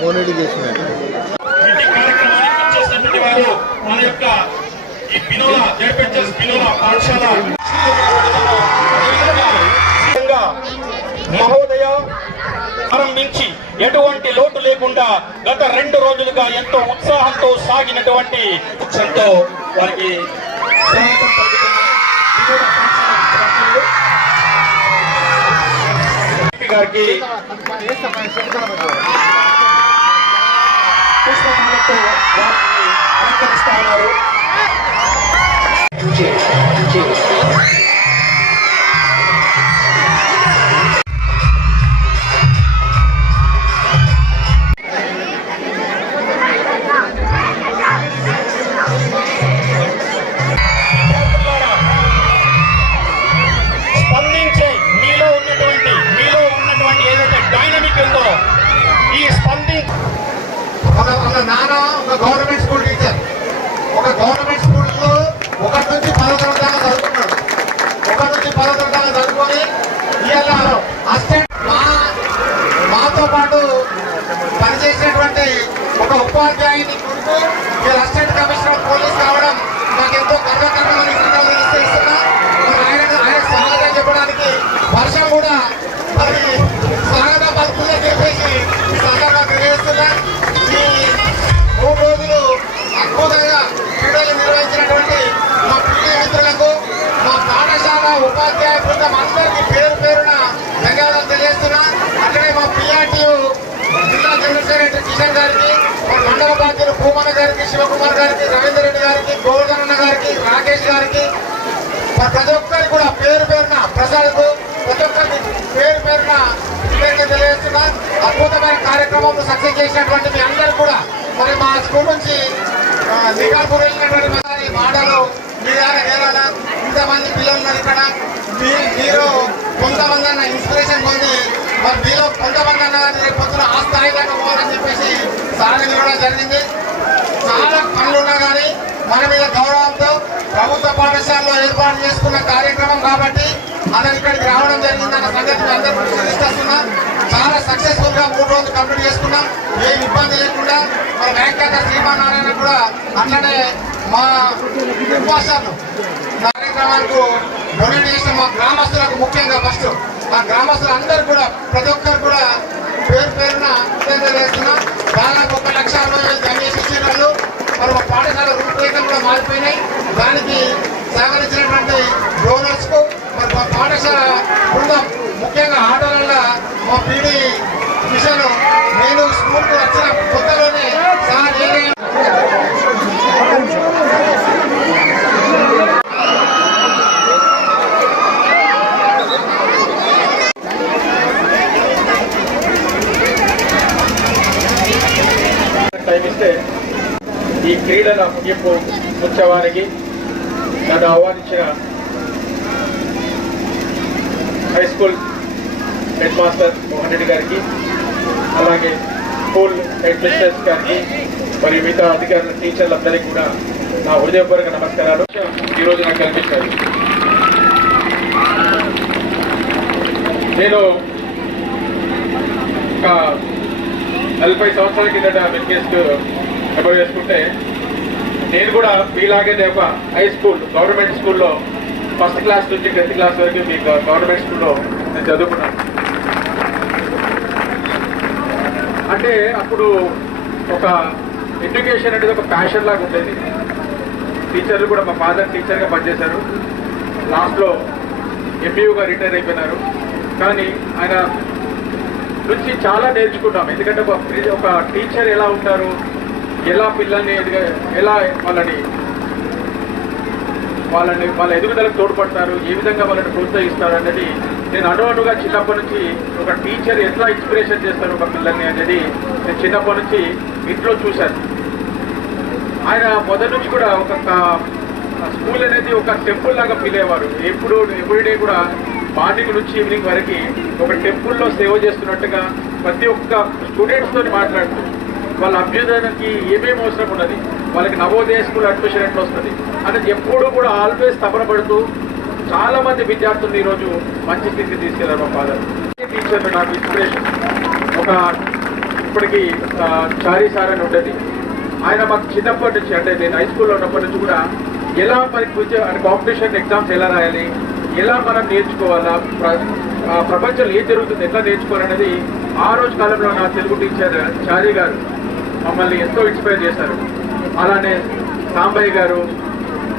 మోనేటి వారు మన యొక్క ఈ పాఠశాల మహోదయ ప్రారంభించి ఎటువంటి లోటు లేకుండా గత రెండు రోజులుగా ఎంతో ఉత్సాహంతో సాగినటువంటి ఉత్సవంతో వారికి గారికి పుష్పమాలతో వారిని అలంకరిస్తా ఉన్నారు శివకుమార్ గారికి రవీందర్ రెడ్డి గారికి గోవర్ధన్ గారికి రాకేష్ గారికి ప్రతి ఒక్కరికి కూడా పేరు పేరున ప్రజలకు ప్రతి ఒక్కరికి పేరు పేరున తెలియజేస్తున్నా. అద్భుతమైన కార్యక్రమం సక్సెస్ చేసినటువంటి మీ అందరూ కూడా మరి మా స్కూల్ నుంచి నిఘాపూర్ వెళ్ళినటువంటి మరి మాటలు మీ దాకా ఇంతమంది పిల్లలు ఉన్నారు ఇక్కడ మీరు కొంతమంది అన్న ఇన్స్పిరేషన్ పొంది మరి మీలో కొంతమంది అన్న పొద్దున ఆ స్థాయి దాకా పోవాలని చెప్పేసి సాధన ఇవ్వడం జరిగింది. చాలా పనులు ఉన్నా కానీ మన మీద గౌరవంతో ప్రభుత్వ పాఠశాలలో ఏర్పాటు చేసుకున్న కార్యక్రమం కాబట్టి అతను ఇక్కడికి రావడం జరిగిందన్న సంగతి మీ అందరికీ చాలా సక్సెస్ఫుల్గా మూడు రోజులు కంప్లీట్ చేసుకున్నాం. ఏ ఇబ్బంది లేకుండా మన వెంకట శ్రీమన్నారాయణ కూడా అట్లనే మా ఉపాసాలు కార్యక్రమాలకు డొనేట్ చేసిన మా గ్రామస్తులకు ముఖ్యంగా ఫస్ట్ మా గ్రామస్తులందరూ కూడా ప్రతి ఒక్కరు కూడా పేరు పేరున కృతజ్ఞతలు దాదాపు ఒక లక్ష అరవై వేలు జమ చేసి ఇచ్చిన వాళ్ళు మరి మా పాఠశాల రూపురేఖలు కూడా మారిపోయినాయి. దానికి సహకరించినటువంటి డోనర్స్కు మరి మా పాఠశాల బృందం ముఖ్యంగా ఆటలలో మా పీడీ మిషన్ నేను స్కూల్కు వచ్చిన కొత్తలోనే సార్ ఏదైనా చూస్తే ఈ క్రీడల ముగింపు ఉత్సవానికి నన్ను ఆహ్వానించిన high school head master Mohan Reddy గారికి అలాగే స్కూల్ హెడ్ మిస్టర్స్ గారికి మరియు మిగతా అధికారుల టీచర్లందరికీ కూడా నా హృదయపూర్వక నమస్కారాలు. ఈరోజు నాకు కనిపిస్తాయి నేను ఒక నలభై సంవత్సరాల కిందట వెంకటేష్ ఎప్పుడు చేసుకుంటే నేను కూడా మీలాగే ఒక హై స్కూల్ గవర్నమెంట్ స్కూల్లో ఫస్ట్ క్లాస్ నుంచి టెన్త్ క్లాస్ వరకు మీ గవర్నమెంట్ స్కూల్లో నేను చదువుకున్నాను. అంటే అప్పుడు ఒక ఎడ్యుకేషన్ అనేది ఒక ప్యాషన్ లాగా ఉండేది. టీచర్లు కూడా మా ఫాదర్ టీచర్గా పనిచేశారు. లాస్ట్లో ఎంపీయూగా రిటైర్ అయిపోయినారు. కానీ ఆయన నుంచి చాలా నేర్చుకున్నాం ఎందుకంటే ఒక ఒక టీచర్ ఎలా ఉంటారు? ఎలా పిల్లల్ని ఎదుగ- ఎలా వాళ్ళని వాళ్ళని వాళ్ళ ఎదుగుదలకు తోడ్పడతారు? ఏ విధంగా వాళ్ళని ప్రోత్సహిస్తారు అనేది నేను అను చిన్నప్పటి నుంచి ఒక టీచర్ ఎట్లా ఇన్స్పిరేషన్ చేస్తారు ఒక పిల్లల్ని అనేది నేను చిన్నప్పటి నుంచి ఇంట్లో చూశాను. ఆయన మొదటి నుంచి కూడా ఒక స్కూల్ అనేది ఒక టెంపుల్ లాగా ఫీల్ అయ్యేవారు. ఎప్పుడు ఎవ్రీడే కూడా మార్నింగ్ నుంచి ఈవినింగ్ వరకు ఒక టెంపుల్లో సేవ చేస్తున్నట్టుగా ప్రతి ఒక్క స్టూడెంట్స్తో మాట్లాడుతూ వాళ్ళ అభ్యుదయానికి ఏమేమి అవసరం ఉన్నది వాళ్ళకి నవోదయ స్కూల్ అడ్మిషన్ ఎట్లా వస్తుంది అనేది ఎప్పుడూ కూడా ఆల్వేస్ తపన పడుతూ విద్యార్థులు ఈరోజు మంచి స్థితికి తీసుకెళ్ళారు మా ఫాదర్ టీచర్ నాకు ఇన్స్పిరేషన్ ఒక ఇప్పటికి చారీ సార్ అని ఉండేది. ఆయన మాకు చిన్నప్పటి నుంచి అంటే నేను హై స్కూల్లో ఉన్నప్పటి నుంచి కూడా ఎలా మనకి అంటే కాంపిటీషన్ ఎగ్జామ్స్ ఎలా రాయాలి ఎలా మనం నేర్చుకోవాలా ప్ర- ప్రపంచంలో ఏం జరుగుతుంది ఎట్లా నేర్చుకోవాలనేది ఆ రోజు కాలంలో నా తెలుగు టీచర్ చారీ గారు మమ్మల్ని ఎంతో ఇన్స్పైర్ చేశారు. అలానే సాంబయ్య గారు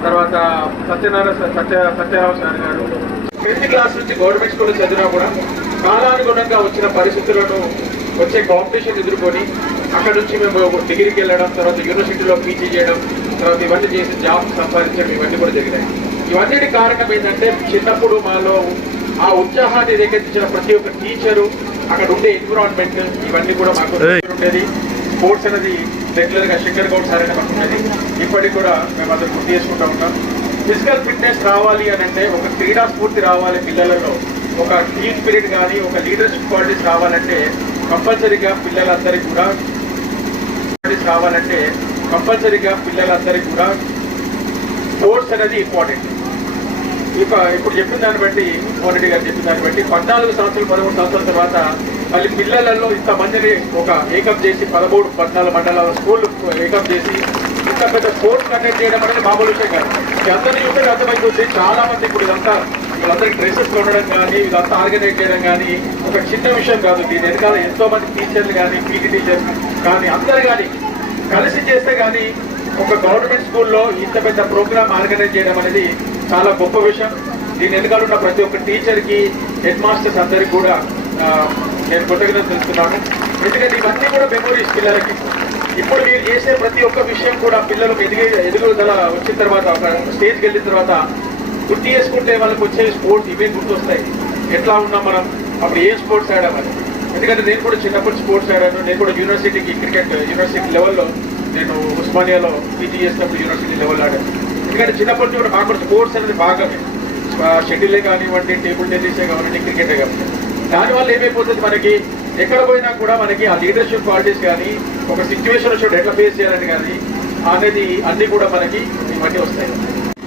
తర్వాత సత్యనారాయణ సత్య సత్యరావు సార్ గారు. టెన్త్ క్లాస్ నుంచి గవర్నమెంట్ స్కూల్లో చదివినా కూడా కాలానుగుణంగా వచ్చిన పరిస్థితులను వచ్చే కాంపిటీషన్ ఎదుర్కొని అక్కడ నుంచి మేము డిగ్రీకి వెళ్ళడం తర్వాత యూనివర్సిటీలో పీజీ చేయడం తర్వాత ఇవన్నీ చేసి జాబ్ సంపాదించడం ఇవన్నీ కూడా జరిగినాయి. ఇవన్నిటి కారణం ఏంటంటే చిన్నప్పుడు మాలో ఆ ఉత్సాహాన్ని రేకెత్తించిన ప్రతి ఒక్క టీచరు అక్కడ ఉండే ఎన్విరాన్మెంట్ ఇవన్నీ కూడా మాకు ఉండేది స్పోర్ట్స్ అనేది రెగ్యులర్గా శంకర్ గౌడ్ సార్ అనే మాకు ఉన్నది ఇప్పటికి కూడా మేము అందరం గుర్తు చేసుకుంటూ ఉంటాం ఫిజికల్ ఫిట్నెస్ రావాలి అని అంటే ఒక క్రీడా స్ఫూర్తి రావాలి పిల్లలలో. ఒక టీమ్ స్పిరిట్ కానీ ఒక లీడర్షిప్ క్వాలిటీస్ రావాలంటే కంపల్సరీగా పిల్లలందరికీ కూడా qualities రావాలంటే కంపల్సరీగా పిల్లలందరికీ కూడా స్పోర్ట్స్ అనేది ఇంపార్టెంట్ ఇక ఇప్పుడు చెప్పిన దాన్ని బట్టి మోరెడ్డి గారు చెప్పిన దాన్ని బట్టి పద్నాలుగు సంవత్సరాలు పదమూడు సంవత్సరాల తర్వాత మళ్ళీ పిల్లలలో ఇంతమందిని ఒక ఏకప్ చేసి పదమూడు పద్నాలుగు మండలాల స్కూల్ ఏకప్ చేసి ఇంత పెద్ద స్పోర్ట్స్ కండక్ట్ చేయడం అనేది మామూలు విషయం కాదు. ఈ అందరినీ అర్థమైపోతుంది చాలా మంది ఇప్పుడు ఇదంతా వీళ్ళందరికీ డ్రెస్సెస్ కొనడం కానీ ఇదంతా ఆర్గనైజ్ చేయడం కానీ ఒక చిన్న విషయం కాదు దీని వెనకాల ఎంతో మంది టీచర్లు కానీ పీటీ టీచర్స్ కానీ అందరు కానీ కలిసి చేస్తే కానీ ఒక గవర్నమెంట్ స్కూల్లో ఇంత పెద్ద ప్రోగ్రామ్ ఆర్గనైజ్ చేయడం అనేది చాలా గొప్ప విషయం. దీని ఎందుకంటే ఉన్న ప్రతి ఒక్క టీచర్కి హెడ్ మాస్టర్స్ అందరికి కూడా నేను కృతజ్ఞత తెలుస్తున్నాను ఎందుకంటే ఇవన్నీ కూడా మెమోరీస్ పిల్లలకి. ఇప్పుడు మీరు చేసే ప్రతి ఒక్క విషయం కూడా పిల్లలకు ఎదిగే ఎదుగుదల వచ్చిన తర్వాత ఒక స్టేజ్కి వెళ్ళిన తర్వాత గుర్తు చేసుకుంటే వాళ్ళకి వచ్చే స్పోర్ట్స్ ఇవే గుర్తొస్తాయి. ఎట్లా ఉన్నాం మనం? అప్పుడు ఏ స్పోర్ట్స్ ఆడామని ఎందుకంటే నేను కూడా చిన్నప్పుడు స్పోర్ట్స్ ఆడాను. నేను కూడా యూనివర్సిటీకి క్రికెట్ యూనివర్సిటీ లెవెల్లో నేను ఉస్మానియాలో పీజీ చేసినప్పుడు యూనివర్సిటీ లెవెల్ ఆడాను. ఎందుకంటే చిన్నప్పటి నుంచి కూడా మాకు స్పోర్ట్స్ అనేది బాగా షెడ్యూలే కానివ్వండి టేబుల్ టెన్నిసే కానివ్వండి క్రికెటే కానివ్వండి. దానివల్ల ఏమైపోతుంది మనకి? ఎక్కడ పోయినా కూడా మనకి ఆ లీడర్షిప్ క్వాలిటీస్ కానీ ఒక సిచ్యువేషన్ వచ్చినప్పుడు ఎట్లా ఫేస్ చేయాలని కానీ అనేది అన్ని కూడా మనకి ఇవన్నీ వస్తాయి.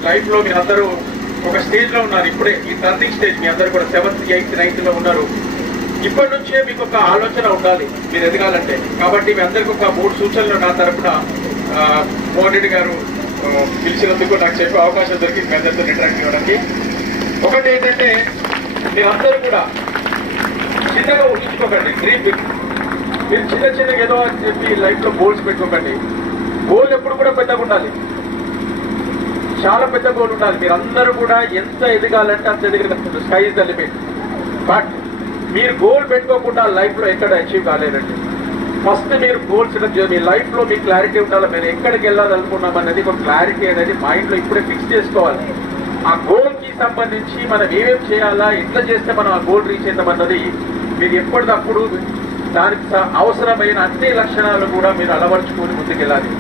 లైఫ్లో మీరు అందరూ ఒక స్టేజ్లో ఉన్నారు ఇప్పుడే ఈ టర్నింగ్ స్టేజ్ మీ అందరూ కూడా సెవెంత్ ఎయిత్ నైన్త్లో ఉన్నారు. ఇప్పటి నుంచే మీకు ఒక ఆలోచన ఉండాలి మీరు ఎదగాలంటే. కాబట్టి మీ అందరికి ఒక మూడు సూచనలు నా తరపున మోహన్ రెడ్డి గారు పిలిచినందుకు నాకు చెప్పే అవకాశం దొరికింది మీ అందరితో ఇంటరాక్ట్ ఇవ్వడానికి. ఒకటి ఏంటంటే మీరందరూ కూడా చిన్నగా ఊహించుకోకండి డ్రీమ్ బిగ్ మీరు చిన్న చిన్నగా ఏదో అని చెప్పి లైఫ్లో గోల్స్ పెట్టుకోకండి. గోల్ ఎప్పుడు కూడా పెద్దగా ఉండాలి. చాలా పెద్ద గోల్ ఉండాలి. మీరు అందరూ కూడా ఎంత ఎదగాలంటే అంత ఎదగలుగుతుంది sky is the limit but మీరు గోల్ పెట్టుకోకుండా లైఫ్లో ఎక్కడ అచీవ్ కాలేదండి ఫస్ట్ మీరు గోల్స్ మీ లైఫ్లో మీకు క్లారిటీ ఉండాలి. మేము ఎక్కడికి వెళ్ళాలనుకున్నాం అనేది ఒక క్లారిటీ అనేది మైండ్లో ఇప్పుడే ఫిక్స్ చేసుకోవాలి. ఆ గోల్కి సంబంధించి మనం ఏమేం చేయాలా ఎట్లా చేస్తే మనం ఆ గోల్ రీచ్ అవుతామన్నది మీరు ఎప్పటికప్పుడు దానికి స- అవసరమైన అన్ని లక్షణాలు కూడా మీరు అలవర్చుకొని ముందుకెళ్ళాలి.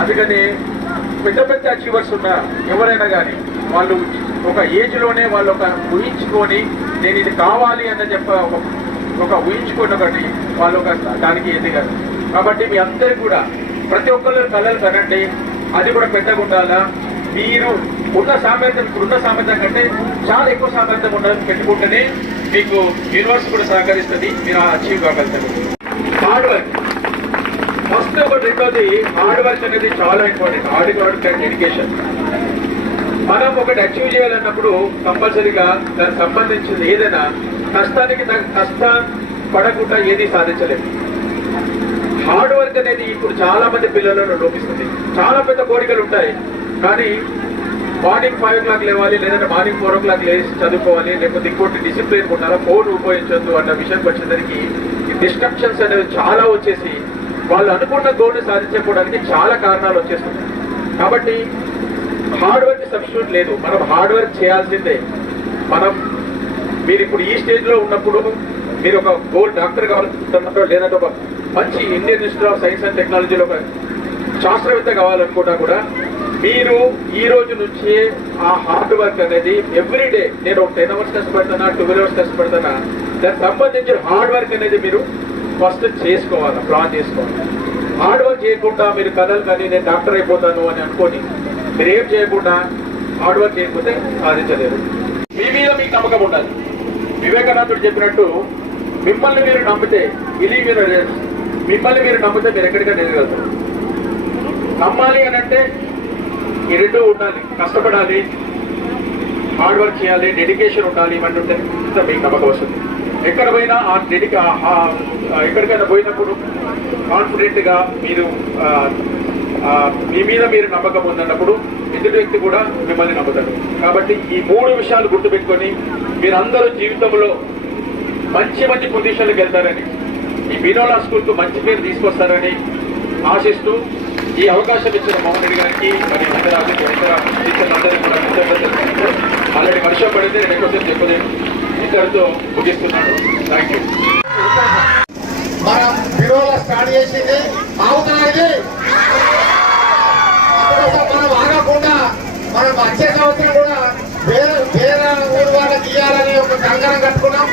అందుకని పెద్ద పెద్ద అచీవర్స్ ఉన్న ఎవరైనా కానీ వాళ్ళు ఒక ఏజ్లోనే వాళ్ళు ఒక ఊహించుకొని నేను ఇది కావాలి అని చెప్ప ఒక- ఊహించుకొని ఒకటి వాళ్ళు ఒక దానికి ఎదిగారు కాబట్టి మీ అందరు కూడా ప్రతి ఒక్కరు కళలు కనండి. అది కూడా పెద్దగా ఉండాలా? మీరు ఉన్న సామర్థ్యం ఇప్పుడు ఉన్న సామర్థ్యం కంటే చాలా ఎక్కువ సామర్థ్యం ఉండాలని పెట్టుకుంటేనే మీకు యూనివర్స్ కూడా సహకరిస్తుంది మీరు అచీవ్ కాగలుగుతారు. హార్డ్ వర్క్ ఫస్ట్ ఒకటి రెండోది హార్డ్ వర్క్ అనేది చాలా important hard work and dedication మనం ఒకటి అచీవ్ చేయాలన్నప్పుడు కంపల్సరీగా దానికి సంబంధించింది ఏదైనా కష్టానికి తగ్గ కష్టం పడకుండా ఏది సాధించలేదు. హార్డ్ వర్క్ అనేది ఇప్పుడు చాలా మంది పిల్లలను లోపిస్తుంది చాలా పెద్ద కోరికలు ఉంటాయి. కానీ మార్నింగ్ ఫైవ్ ఓ క్లాక్ లేవాలి లేదంటే మార్నింగ్ ఫోర్ ఓ క్లాక్ లేచి చదువుకోవాలి లేకపోతే ఇంకోటి డిసిప్లిన్ ఉండాలా ఫోన్ ఉపయోగించొద్దు అన్న విషయానికి వచ్చేసరికి ఈ డిస్ట్రక్షన్స్ అనేవి చాలా వచ్చేసి వాళ్ళు అనుకున్న గోల్ని సాధించకపోవడానికి చాలా కారణాలు వచ్చేస్తున్నాయి. కాబట్టి హార్డ్ వర్క్ సబ్స్టిట్యూట్ లేదు. మనం హార్డ్ వర్క్ చేయాల్సిందే. మనం మీరు ఇప్పుడు ఈ స్టేజ్లో ఉన్నప్పుడు మీరు ఒక గోల్డ్ డాక్టర్ కావాలనుకుంటున్నారో లేదంటే ఒక మంచి Indian Institute of Science and టెక్నాలజీలో ఒక శాస్త్రవేత్త కావాలనుకున్నా కూడా మీరు ఈ రోజు నుంచి ఆ హార్డ్ వర్క్ అనేది ఎవ్రీడే నేను ఒక టెన్ అవర్స్ కష్టపడతానా ట్వెల్వ్ అవర్స్ కష్టపడతానా దానికి సంబంధించిన హార్డ్ వర్క్ అనేది మీరు ఫస్ట్ చేసుకోవాలి ప్లాన్ చేసుకోవాలి? హార్డ్ వర్క్ చేయకుండా మీరు కథలు కానీ నేను డాక్టర్ అయిపోతాను అని అనుకొని మీరు ఏం చేయకుండా హార్డ్ వర్క్ చేయకపోతే సాధించలేరు. మీ మీద మీకు నమ్మకం ఉండాలి. వివేకానందుడు చెప్పినట్టు మిమ్మల్ని మీరు నమ్మితే ఇది మీరు మిమ్మల్ని మీరు నమ్మితే మీరు ఎక్కడికైనా ఎదగలుగుతారు నమ్మాలి అని అంటే ఈ రెండు ఉండాలి. కష్టపడాలి హార్డ్ వర్క్ చేయాలి డెడికేషన్ ఉండాలి ఇవన్నీ ఉంటే ఇంత మీకు నమ్మకం వస్తుంది. ఎక్కడ పోయినా ఆ డెడిక ఎక్కడికైనా పోయినప్పుడు కాన్ఫిడెంట్గా మీరు మీ మీద మీరు నమ్మకం ఉందన్నప్పుడు ఎదుటి వ్యక్తి కూడా మిమ్మల్ని నమ్ముతాడు. కాబట్టి ఈ మూడు విషయాలు గుర్తుపెట్టుకొని మీరందరూ జీవితంలో మంచి మంచి పొజిషన్లకు వెళ్తారని ఈ బినోలా స్కూల్కు మంచి పేరు తీసుకొస్తారని ఆశిస్తూ ఈ అవకాశం ఇచ్చిన మోహన్ రెడ్డి గారికి మరి ఇతర ఇతర టీచర్లందరికీ కూడా కృతజ్ఞతలు ఆల్రెడీ వర్షం పడితే నేను ఎక్కువసేపు చెప్పలేను. ఇద్దరితో ముగిస్తున్నాను. థ్యాంక్ యూ మనం బిరోలో స్టార్ట్ చేసింది అవుతున్నది మనం ఆగకుండా మనం వచ్చే సంవత్సరం కూడా వేరే వేరే ఊరు వాళ్ళకి ఇవ్వాలని ఒక కంకణం కట్టుకున్నాం.